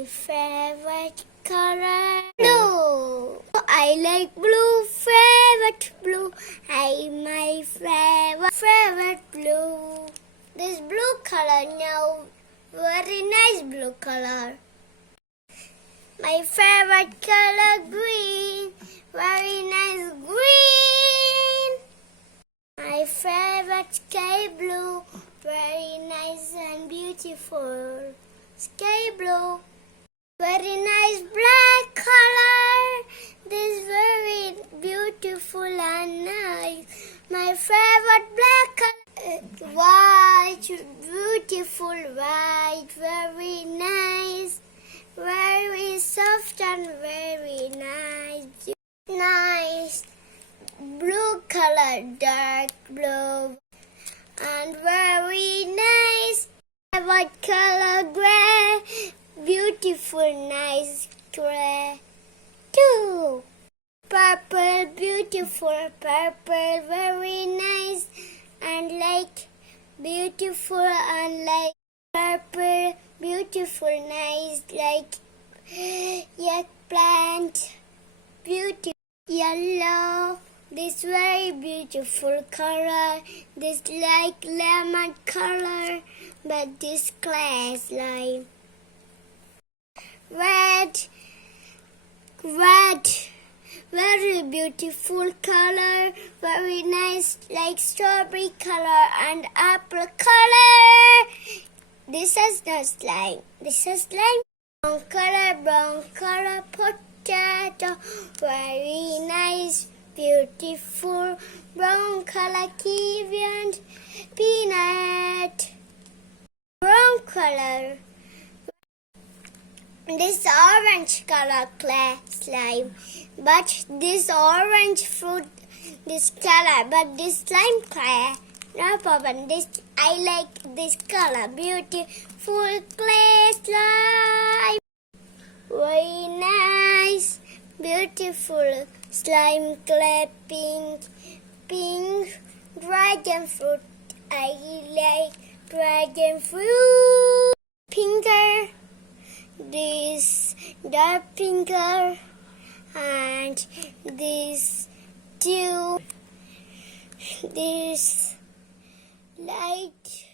My favorite color, blue. I like blue, favorite blue. My favorite blue. This blue color now, very nice blue color. My favorite color, green, very nice green. My favorite sky blue, very nice and beautiful. Sky blue. Very nice black color. This very beautiful and nice. My favorite black color. White, beautiful white. Very nice. Very soft and very nice. Nice. Blue color, dark blue. And very nice. White color, gray. Beautiful, nice gray. Two. Purple, beautiful purple, very nice. And like beautiful and like purple, beautiful, nice. Like eggplant, beautiful. Yellow, this very beautiful color. This like lemon color, but this glass like red, very beautiful color, very nice like strawberry color and apple color. This is the slime. This is slime. Brown color, potato, very nice, beautiful brown color, kiwi and peanut. Brown color. This orange color clay slime, but this orange fruit, this color, but this slime clay, no problem. This I like this color, beautiful clay slime, very nice, beautiful slime clay, pink dragon fruit. I like dragon fruit, pinker. This dark pinker and this light